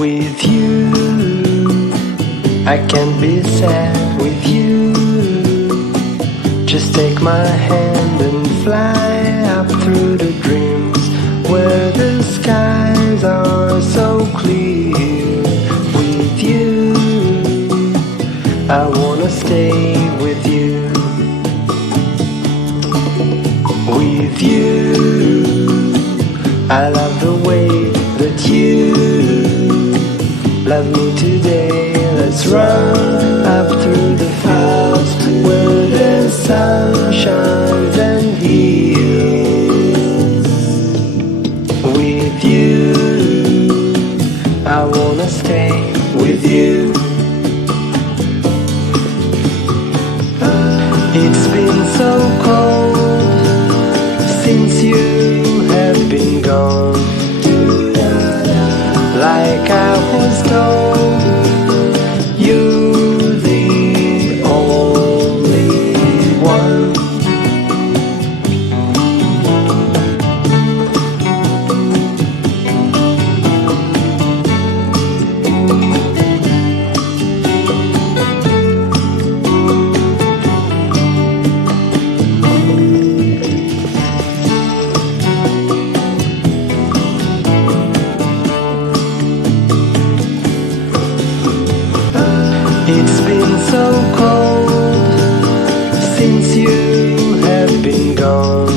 With you, I can't be sad with you. Just take my hand and fly up through the dreams where the skies are so clear. With you, I wanna stay with you. With you, I love the way that you love me today. Let's run up through the fields where the sun shines and heals. With you, I wanna stay with you. It's been so cold since you have been gone. Like I was told, you're the only one. It's been so cold since you have been gone.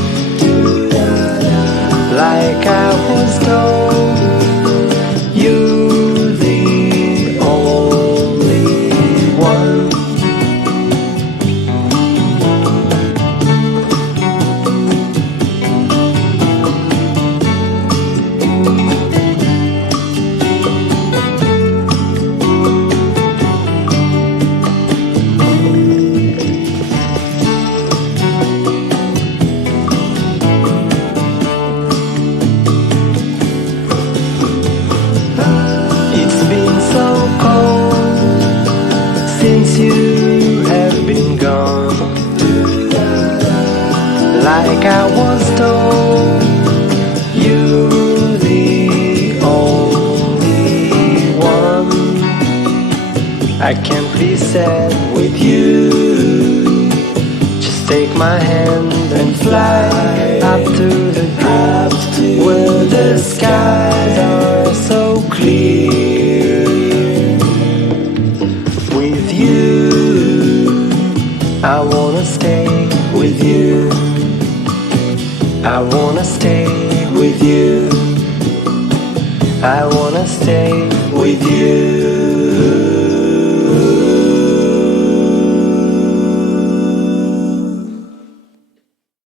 Like I was told, you're the only one. It's been so cold since you have been gone. Like I was told, you're the only one. I can't be sad with you. Just take my hand and fly up to the dreams where the skies are so clear. With you, I wanna stay with you. I wanna stay with you. I wanna stay with you.